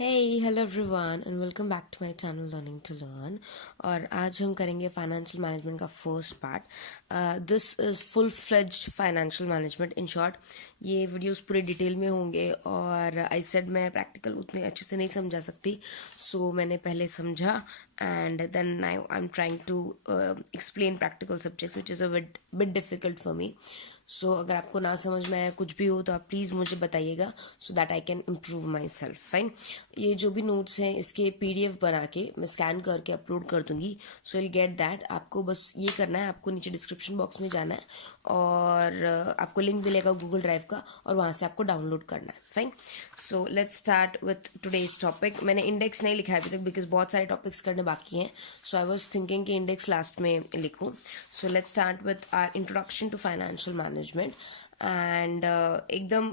Hello everyone and welcome back to my channel learning to learn. और आज हम करेंगे फाइनेंशियल मैनेजमेंट का first part. This is full fledged financial management. In short ये videos पूरे detail में होंगे और आई सेड मैं प्रैक्टिकल उतने अच्छे से नहीं समझा सकती, सो मैंने पहले समझा and then I am trying to explain practical subjects which is a bit difficult for me. So अगर आपको ना समझ में आया कुछ भी हो तो आप प्लीज़ मुझे बताइएगा so that I can improve my self. Fine, ये जो भी नोट्स हैं इसके पीडीएफ बना के मैं स्कैन करके अपलोड कर दूंगी, सो विल गेट दैट। आपको बस ये करना है, आपको नीचे डिस्क्रिप्शन बॉक्स में जाना है और आपको लिंक मिलेगा गूगल ड्राइव का और वहाँ से आपको डाउनलोड करना है। Fine, so let's start with today's topic. मैंने इंडेक्स नहीं लिखा है अभी तक बिकॉज बहुत सारे टॉपिक्स करने बाकी हैं, सो आई वॉज थिंकिंग कि इंडेक्स लास्ट में लिखूँ। So let's start with our introduction to financial management and एकदम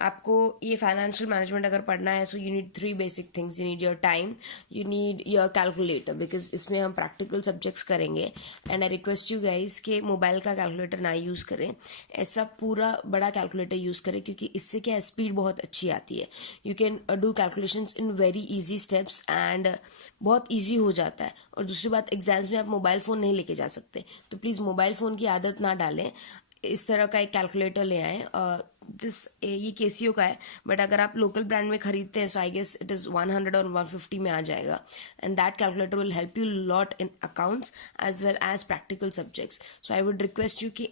आपको ये फाइनेंशियल मैनेजमेंट अगर पढ़ना है so you need three basic things. You need your time, you need your calculator because इसमें हम प्रैक्टिकल सब्जेक्ट्स करेंगे and I request you guys कि मोबाइल का कैलकुलेटर ना यूज़ करें, ऐसा पूरा बड़ा कैलकुलेटर यूज़ करें क्योंकि इससे क्या स्पीड बहुत अच्छी आती है। You can do calculations in very easy steps and बहुत ईजी हो जाता है। और दूसरी बात, एग्जाम्स में आप मोबाइल फ़ोन नहीं लेके जा सकते, तो प्लीज़ मोबाइल फ़ोन की आदत ना डालें, इस तरह का एक कैलकुलेटर ले आएँ। ये केसीओ का है बट अगर आप लोकल ब्रांड में खरीदते हैं so I guess it is 100 और 150 में आ जाएगा and that calculator will help you lot in accounts as well as practical subjects. So I would request you कि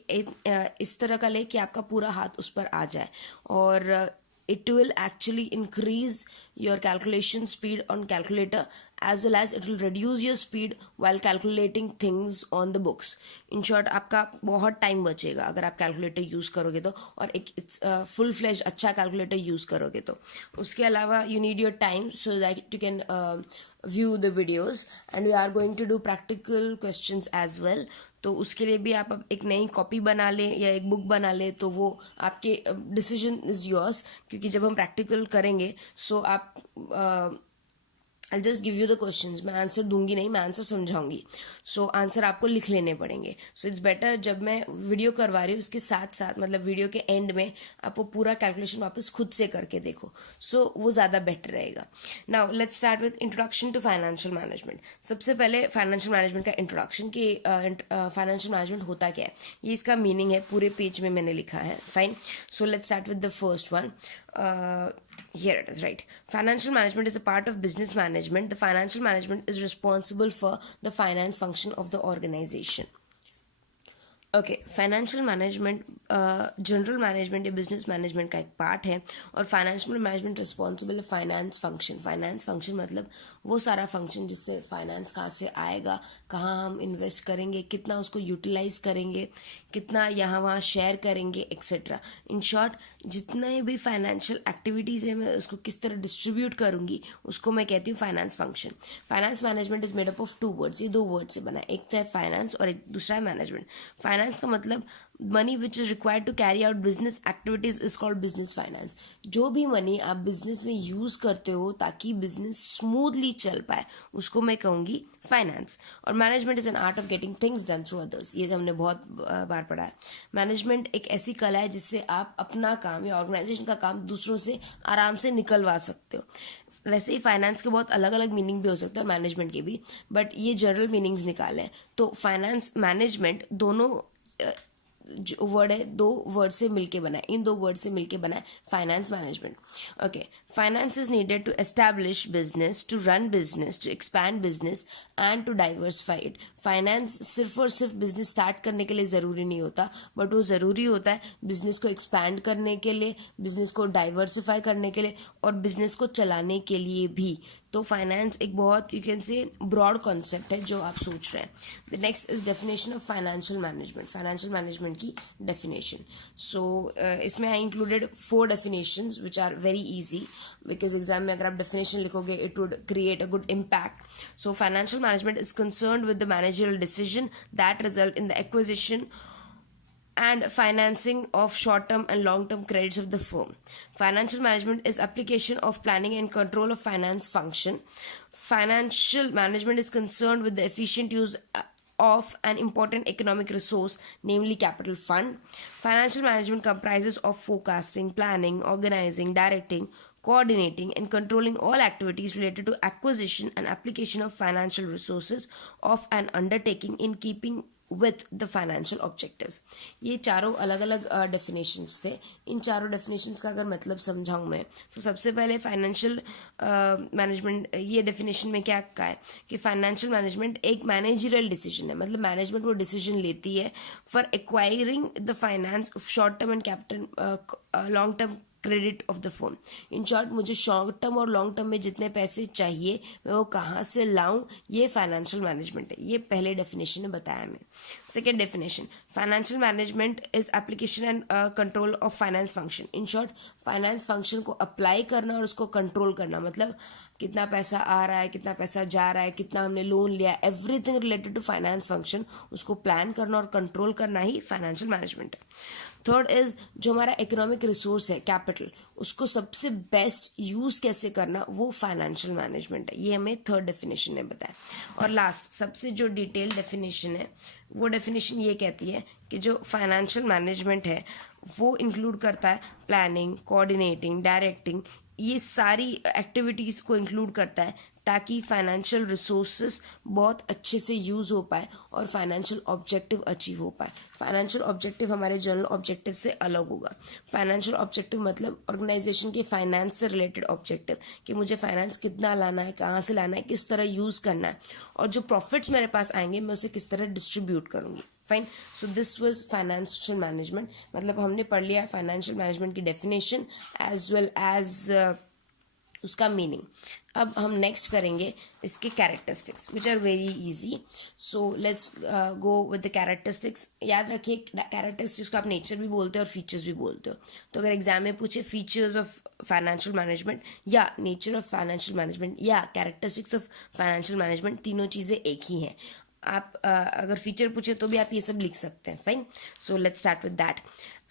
इस तरह का ले कि आपका पूरा हाथ उस पर आ जाए और it will actually increase your calculation speed on calculator as well as it will reduce your speed while calculating things on the books. in short आपका बहुत टाइम बचेगा अगर आप कैलकुलेटर यूज़ करोगे तो, और एक फुल फ्लैश अच्छा कैलकुलेटर यूज़ करोगे तो। उसके अलावा you need your time so that you can view the videos and we are going to do practical questions as well। तो उसके लिए भी आप अब एक नई कॉपी बना लें या एक बुक बना लें, तो वो आपके डिसीजन इज़ योर्स। क्योंकि जब हम प्रैक्टिकल करेंगे सो आप I just give you the questions, मैं आंसर दूंगी नहीं, मैं आंसर समझाऊंगी। सो आंसर आपको लिख लेने पड़ेंगे। सो इट्स बेटर जब मैं वीडियो करवा रही हूँ उसके साथ साथ मतलब वीडियो के एंड में आप वो पूरा कैलकुलेशन वापस खुद से करके देखो, सो वो ज़्यादा बेटर रहेगा। Now let's start with introduction to financial management. सबसे पहले फाइनेंशियल मैनेजमेंट का इंट्रोडक्शन कि फाइनेंशियल मैनेजमेंट होता क्या है, ये इसका मीनिंग है, पूरे पेज में मैंने लिखा है। Fine, so let's start with the first one. Here it is, right? Financial management is a part of business management. The financial management is responsible for the finance function of the organization. Okay, financial management general management या business management का एक part है और financial management responsible है finance function. Finance function मतलब वो सारा function जिससे फाइनेंस कहाँ से आएगा, कहाँ हम इन्वेस्ट करेंगे, कितना उसको यूटिलाइज करेंगे, कितना यहाँ वहाँ शेयर करेंगे एक्सेट्रा। इन शॉर्ट जितने भी फाइनेंशियल एक्टिविटीज़ है मैं उसको किस तरह डिस्ट्रीब्यूट करूँगी उसको मैं कहती हूँ finance function. Finance management is made up of two words, ये दो वर्ड से बना है, एक तो है फाइनेंस और एक दूसरा है मैनेजमेंट। फाइनेंस का मतलब money which is required to carry out business activities is called business finance. जो भी मनी आप बिजनेस में यूज करते हो ताकि बिजनेस स्मूथली चल पाए उसको मैं कहूँगी फाइनेंस। और management is an art of getting things done through others, ये हमने बहुत बार पढ़ा है। मैनेजमेंट एक ऐसी कला है जिससे आप अपना काम या ऑर्गेनाइजेशन का काम दूसरों से आराम से निकलवा सकते हो। वैसे ही फाइनेंस के बहुत अलग अलग मीनिंग भी हो सकते हैं और मैनेजमेंट के भी, बट ये जनरल मीनिंग्स निकाले हैं। तो फाइनेंस मैनेजमेंट दोनों जो वर्ड है दो वर्ड से मिलके बना है, इन दो वर्ड से मिलके बना है finance management. Okay, finance is needed to establish business, to run business, to expand business and to diversify it. Finance सिर्फ और सिर्फ बिजनेस स्टार्ट करने के लिए ज़रूरी नहीं होता, बट वो ज़रूरी होता है बिजनेस को एक्सपैंड करने के लिए, बिजनेस को डाइवर्सिफाई करने के लिए और बिजनेस को चलाने के लिए भी। तो फाइनेंस एक बहुत you can say broad concept है जो आप सोच रहे हैं। The next is definition of financial management. Financial management की डेफिनेशन, सो इसमें I included 4 definitions which are very easy because exam में अगर आप डेफिनेशन लिखोगे it would create a good impact. So financial management is concerned with the managerial decision that result in the acquisition and financing of short-term and long-term credits of the firm. Financial management is application of planning and control of finance function. Financial management is concerned with the efficient use of an important economic resource, namely capital fund. Financial management comprises of forecasting, planning, organizing, directing, coordinating and controlling all activities related to acquisition and application of financial resources of an undertaking in keeping with the financial objectives. ये चारों अलग अलग definitions थे. इन चारों definitions का अगर मतलब समझाऊँ मैं, तो सबसे पहले फाइनेंशियल मैनेजमेंट, ये डेफिनेशन में क्या कहा है कि फाइनेंशियल मैनेजमेंट एक मैनेजरियल डिसीजन है. मतलब मैनेजमेंट वो डिसीजन लेती है for acquiring the finance of short term and capital long term credit of the firm. In short, मुझे शॉर्ट टर्म और लॉन्ग टर्म में जितने पैसे चाहिए मैं वो कहाँ से लाऊं, ये फाइनेंशियल मैनेजमेंट है. ये पहले डेफिनेशन में बताया मैं. Second definition, financial management is application and control of finance function. In short, finance function को अप्लाई करना और उसको कंट्रोल करना. मतलब कितना पैसा आ रहा है, कितना पैसा जा रहा है, कितना हमने लोन लिया, everything related to finance function, उसको प्लान करना और कंट्रोल करना ही फाइनेंशियल मैनेजमेंट है. थर्ड इज, जो हमारा इकोनॉमिक रिसोर्स है कैपिटल, उसको सबसे बेस्ट यूज कैसे करना, वो फाइनेंशियल मैनेजमेंट है. ये हमें थर्ड डेफिनेशन ने बताया. और लास्ट सबसे जो डिटेल डेफिनेशन है, वो डेफिनेशन ये कहती है कि जो फाइनेंशियल मैनेजमेंट है वो इंक्लूड करता है प्लानिंग, कोऑर्डिनेटिंग, डायरेक्टिंग, ये सारी एक्टिविटीज़ को इंक्लूड करता है ताकि फाइनेंशियल रिसोर्सेज बहुत अच्छे से यूज़ हो पाए और फाइनेंशियल ऑब्जेक्टिव अचीव हो पाए. फाइनेंशियल ऑब्जेक्टिव हमारे जनरल ऑब्जेक्टिव से अलग होगा. फाइनेंशियल ऑब्जेक्टिव मतलब ऑर्गेनाइजेशन के फाइनेंस से रिलेटेड ऑब्जेक्टिव, कि मुझे फाइनेंस कितना लाना है, कहाँ से लाना है, किस तरह यूज़ करना है, और जो प्रॉफिट्स मेरे पास आएंगे मैं उसे किस तरह डिस्ट्रीब्यूट करूँगी. Fine. So this was financial management. मतलब हमने पढ़ लिया फाइनेंशियल मैनेजमेंट की डेफिनेशन एज वेल एज उसका मीनिंग. अब हम नेक्स्ट करेंगे इसके characteristics which are very easy. So let's go with the characteristics. याद रखिए, कैरेक्टरिस्टिक्स को आप नेचर भी बोलते हो और फीचर्स भी बोलते हो. तो अगर एग्जाम में पूछे फीचर्स ऑफ फाइनेंशियल मैनेजमेंट या नेचर ऑफ फाइनेंशियल मैनेजमेंट या कैरेक्टरिस्टिक्स ऑफ फाइनेंशियल मैनेजमेंट, तीनों चीज़ें एक ही हैं. आप अगर फीचर पूछे तो भी आप ये सब लिख सकते हैं. Fine. So let's start with that.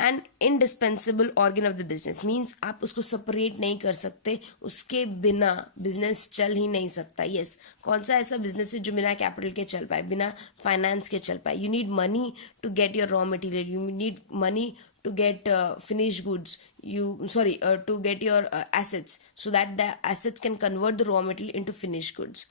And indispensable organ of the business means आप उसको सेपरेट नहीं कर सकते, उसके बिना बिजनेस चल ही नहीं सकता. यस, कौन सा ऐसा बिजनेस है जो बिना कैपिटल के चल पाए, बिना फाइनेंस के चल पाए. You need money to get your raw material, you need money to get finished goods, to get your assets, so that the assets can convert the raw material into finished goods.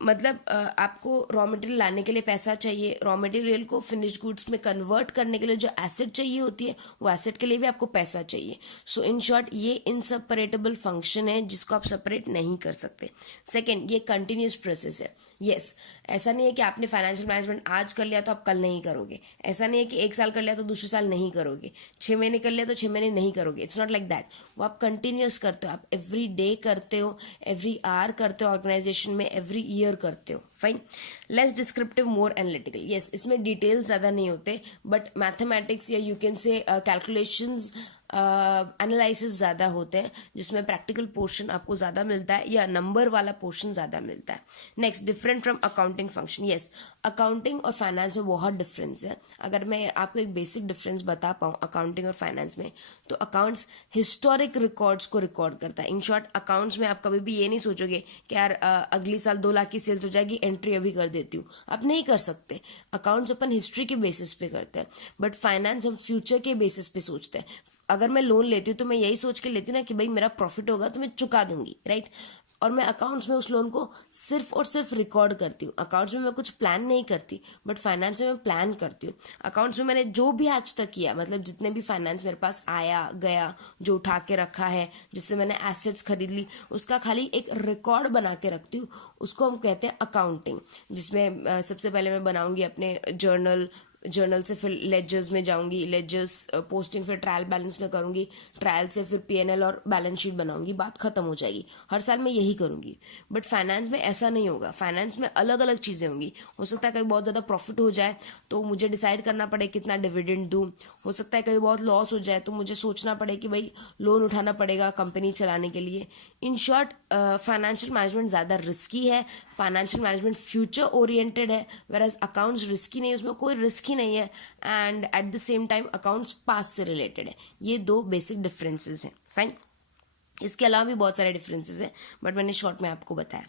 मतलब आपको raw material लाने के लिए पैसा चाहिए, raw material को finished goods में convert करने के लिए जो एसेट चाहिए होती है, वो एसेट के लिए भी आपको पैसा चाहिए. सो इन शॉर्ट, ये इनसेपरेटेबल फंक्शन है जिसको आप सेपरेट नहीं कर सकते. सेकेंड, ये कंटिन्यूस प्रोसेस है. यस, ऐसा नहीं है कि आपने फाइनेंशियल मैनेजमेंट आज कर लिया तो आप कल नहीं करोगे. ऐसा नहीं है कि 1 साल कर लिया तो दूसरे साल नहीं करोगे, 6 महीने कर लिया तो 6 महीने नहीं करोगे. It's not like that. वो आप कंटिन्यूस करते हो, आप एवरी डे करते हो, एवरी आवर करते हो, ऑर्गेनाइजेशन में एवरी ईयर करते हो. फाइन. लेस डिस्क्रिप्टिव, मोर एनालिटिकल. यस, इसमें डिटेल्स ज़्यादा नहीं होते, बट मैथमेटिक्स या यू कैन से कैलकुलेशंस, एनालिसिस ज़्यादा होते हैं, जिसमें प्रैक्टिकल पोर्शन आपको ज़्यादा मिलता है या नंबर वाला पोर्शन ज़्यादा मिलता है. Next, different from accounting function. Yes, accounting और फाइनेंस में बहुत डिफरेंस है. अगर मैं आपको एक बेसिक डिफरेंस बता पाऊँ अकाउंटिंग और फाइनेंस में, तो अकाउंट्स हिस्टोरिक रिकॉर्ड्स को रिकॉर्ड करता है. इन शॉर्ट, अकाउंट्स में आप कभी भी ये नहीं सोचोगे कि यार अगली साल 2 लाख की सेल्स हो जाएगी, एंट्री अभी कर देती हूँ. आप नहीं कर सकते. अकाउंट्स अपन हिस्ट्री के बेसिस पे करते हैं, बट फाइनेंस हम फ्यूचर के बेसिस पे सोचते हैं. अगर मैं लोन लेती हूँ तो मैं यही सोच के लेती हूँ ना कि भाई मेरा प्रॉफिट होगा तो मैं चुका दूंगी, राइट. और मैं अकाउंट्स में उस लोन को सिर्फ और सिर्फ रिकॉर्ड करती हूँ. अकाउंट्स में मैं कुछ प्लान नहीं करती, बट फाइनेंस में मैं प्लान करती हूँ. अकाउंट्स में मैंने जो भी आज तक किया, मतलब जितने भी फाइनेंस मेरे पास आया गया, जो उठा के रखा है, जिससे मैंने एसेट्स खरीद ली, उसका खाली एक रिकॉर्ड बना के रखती हूँ. उसको हम कहते हैं अकाउंटिंग, जिसमें सबसे पहले मैं बनाऊंगी अपने जर्नल से फिर लेजर्स में जाऊंगी, लेजर्स पोस्टिंग फिर ट्रायल बैलेंस में करूंगी, ट्रायल से फिर पीएनएल और बैलेंस शीट बनाऊंगी, बात खत्म हो जाएगी. हर साल मैं यही करूंगी. बट फाइनेंस में ऐसा नहीं होगा. फाइनेंस में अलग अलग चीज़ें होंगी. हो सकता है कभी बहुत ज़्यादा प्रॉफिट हो जाए तो मुझे डिसाइड करना पड़े कितना डिविडेंड दूँ. हो सकता है कभी बहुत लॉस हो जाए तो मुझे सोचना पड़े कि भाई लोन उठाना पड़ेगा कंपनी चलाने के लिए. इन शॉर्ट, फाइनेंशियल मैनेजमेंट ज़्यादा रिस्की है. फाइनेंशियल मैनेजमेंट फ्यूचर ओरिएंटेड है, वेराज अकाउंट्स रिस्की नहीं है, उसमें कोई रिस्क नहीं है. And at the same time accounts पास से रिलेटेड है. ये 2 बेसिक डिफरेंसेस हैं. फाइन. इसके अलावा भी बहुत सारे डिफरेंसेस हैं, बट मैंने शॉर्ट में आपको बताया.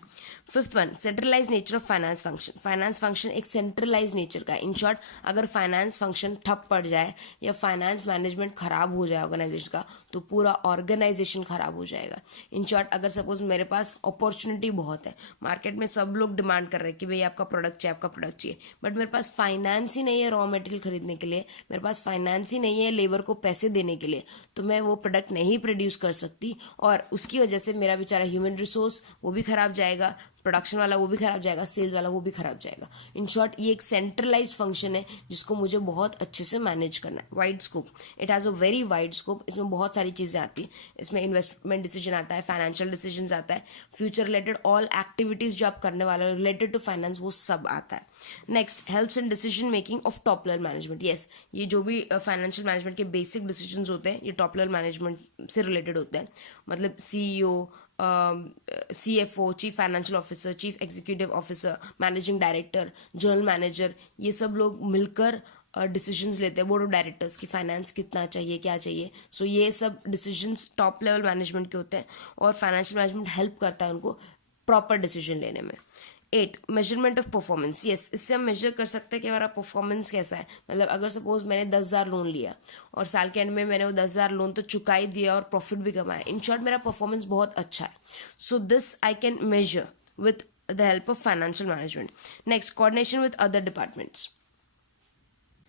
Fifth one, centralise nature of finance function. Finance function एक सेंट्रलाइज नेचर का है. इन शॉर्ट, अगर फाइनेंस फंक्शन ठप पड़ जाए या फाइनेंस मैनेजमेंट खराब हो जाए ऑर्गेनाइजेशन का, तो पूरा ऑर्गेनाइजेशन खराब हो जाएगा. इन शॉर्ट, अगर सपोज मेरे पास अपॉर्चुनिटी बहुत है, मार्केट में सब लोग डिमांड कर रहे हैं कि भाई आपका प्रोडक्ट चाहिए, आपका प्रोडक्ट चाहिए, बट मेरे पास फाइनेंस ही नहीं है रॉ मटेरियल खरीदने के लिए, मेरे पास फाइनेंस ही नहीं है लेबर को पैसे देने के लिए, तो मैं वो प्रोडक्ट नहीं प्रोड्यूस कर सकती, और उसकी वजह से मेरा बेचारा ह्यूमन रिसोर्स वो भी खराब जाएगा, प्रोडक्शन वाला वो भी खराब जाएगा, सेल्स वाला वो भी खराब जाएगा. इन शॉर्ट, ये एक सेंट्रलाइज्ड फंक्शन है जिसको मुझे बहुत अच्छे से मैनेज करना है. Wide scope, it has a very wide scope. इसमें बहुत सारी चीज़ें आती हैं. इसमें इन्वेस्टमेंट डिसीजन आता है, फाइनेंशियल डिसीजन आता है, फ्यूचर रिलेटेड ऑल एक्टिविटीज़ जो आप करने वाले हो रिलेटेड टू फाइनेंस, वो सब आता है. Next, helps in decision making of top level management. Yes, ये जो भी फाइनेंशियल मैनेजमेंट के बेसिक डिसीजन होते हैं, ये टॉप लेवल मैनेजमेंट से रिलेटेड होते हैं. मतलब CEO, CFO, chief financial officer, chief executive officer, managing director, general manager, ये सब लोग मिलकर डिसीजंस लेते हैं, बोर्ड ऑफ डायरेक्टर्स की फाइनेंस कितना चाहिए, क्या चाहिए. सो ये सब डिसीजंस टॉप लेवल मैनेजमेंट के होते हैं, और फाइनेंशियल मैनेजमेंट हेल्प करता है उनको प्रॉपर डिसीजन लेने में. 8, मेजरमेंट ऑफ परफॉर्मेंस. येस, इससे हम मेजर कर सकते हैं कि हमारा परफॉर्मेंस कैसा है. मतलब अगर सपोज मैंने 10,000 लोन लिया और साल के एंड में मैंने वो 10,000 लोन तो चुका ही दिया और प्रॉफिट भी कमाया, इन शॉर्ट मेरा परफॉर्मेंस बहुत अच्छा है. So this I can measure with the help of financial management. Next, coordination with other departments.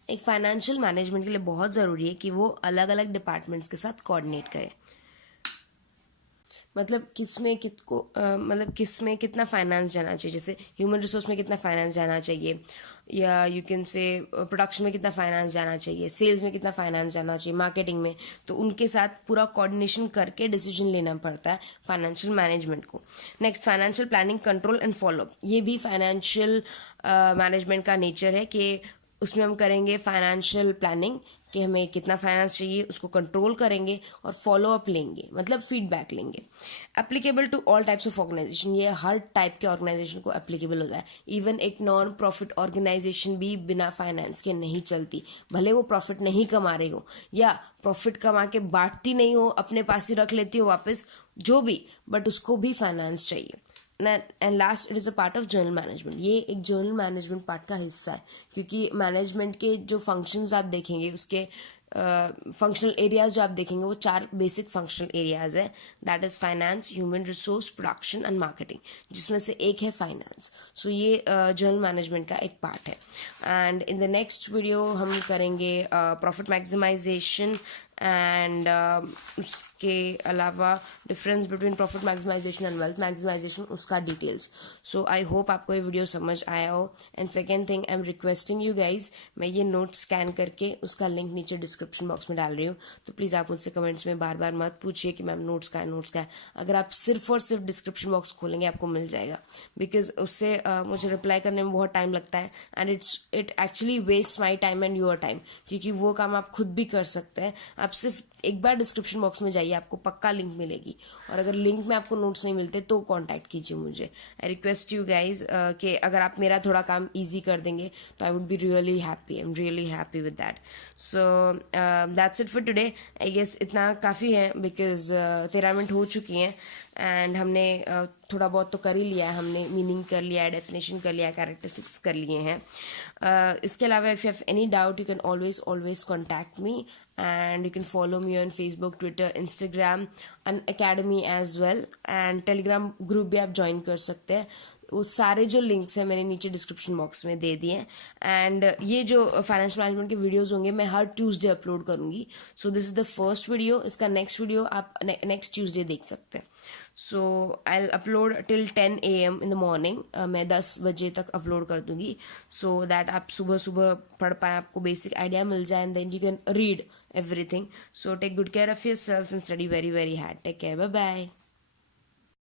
एक फाइनेंशियल मैनेजमेंट के लिए बहुत ज़रूरी है कि वो अलग अलग डिपार्टमेंट्स के साथ कोऑर्डिनेट करे. मतलब किस में कितना फाइनेंस जाना चाहिए. जैसे ह्यूमन रिसोर्स में कितना फाइनेंस जाना चाहिए, या यू कैन से प्रोडक्शन में कितना फाइनेंस जाना चाहिए, सेल्स में कितना फाइनेंस जाना चाहिए, मार्केटिंग में. तो उनके साथ पूरा कोऑर्डिनेशन करके डिसीजन लेना पड़ता है फाइनेंशियल मैनेजमेंट को. Next, financial planning, control and follow up. ये भी फाइनेंशियल मैनेजमेंट का नेचर है कि उसमें हम करेंगे फाइनेंशियल प्लानिंग कि हमें कितना फाइनेंस चाहिए, उसको कंट्रोल करेंगे और फॉलो अप लेंगे, मतलब फीडबैक लेंगे. Applicable to all types of organisation. ये हर टाइप के ऑर्गेनाइजेशन को एप्लीकेबल होता है. इवन एक नॉन प्रॉफिट ऑर्गेनाइजेशन भी बिना फाइनेंस के नहीं चलती, भले वो प्रॉफिट नहीं कमा रही हो या प्रॉफिट कमा के बांटती नहीं हो, अपने पास ही रख लेती हो वापस, जो भी, बट उसको भी फाइनेंस चाहिए. And last, it is a part of journal management. ये एक जर्नल मैनेजमेंट पार्ट का हिस्सा है, क्योंकि मैनेजमेंट के जो फंक्शंस आप देखेंगे, उसके फंक्शनल एरियाज जो आप देखेंगे, वो 4 बेसिक फंक्शनल एरियाज है. That is finance, human resource, production and marketing, जिसमें से एक है फाइनेंस. सो ये जर्नल मैनेजमेंट का एक पार्ट है. And in the next video हम करेंगे प्रॉफिट मैक्सिमाइजेशन, एंड उसके अलावा difference between profit maximisation and wealth maximisation, उसका डिटेल्स. सो आई होप आपको ये वीडियो समझ आया हो. And second thing, I am requesting you guys, मैं ये नोट स्कैन करके उसका लिंक नीचे डिस्क्रिप्शन बॉक्स में डाल रही हूँ, तो प्लीज़ आप मुझसे कमेंट्स में बार बार मत पूछिए कि मैम नोट्स का है. अगर आप सिर्फ और सिर्फ डिस्क्रिप्शन बॉक्स खोलेंगे आपको मिल जाएगा, बिकॉज उससे मुझे रिप्लाई करने में बहुत टाइम लगता है, and it actually waste my time and your time, क्योंकि वो काम आप खुद भी कर सकते हैं. आप सिर्फ एक बार डिस्क्रिप्शन बॉक्स में जाइए, आपको पक्का लिंक मिलेगी, और अगर लिंक में आपको नोट्स नहीं मिलते तो कांटेक्ट कीजिए मुझे. आई रिक्वेस्ट यू गाइज कि अगर आप मेरा थोड़ा काम इजी कर देंगे तो I would be really happy. I am really happy with that. So that's it for today. I guess इतना काफ़ी है, बिकॉज 13 मिनट हो चुकी हैं, एंड हमने थोड़ा बहुत तो कर ही लिया है. हमने मीनिंग कर लिया है, डेफिनेशन कर लिया है, कैरेक्टरिस्टिक्स कर लिए हैं. इसके अलावा if you have any doubt, you can always contact me, and you can follow me on Facebook, Twitter, Instagram and Academy as well, and Telegram group भी आप ज्वाइन कर सकते हैं. वो सारे जो लिंक्स हैं मैंने नीचे डिस्क्रिप्शन बॉक्स में दे दिए हैं. एंड ये जो फाइनेंशियल मैनेजमेंट के वीडियोस होंगे मैं हर ट्यूसडे अपलोड करूँगी. So this is the first video. इसका नेक्स्ट वीडियो आप नेक्स्ट ट्यूसडे देख सकते हैं. So I will upload till 10 AM in the morning. मैं 10 बजे तक अपलोड कर दूँगी, सो दैट आप सुबह सुबह पढ़ पाएँ, आपको बेसिक आइडिया मिल जाए, and then you can read everything. So take good care of yourselves and study very, very hard. Take care. Bye bye.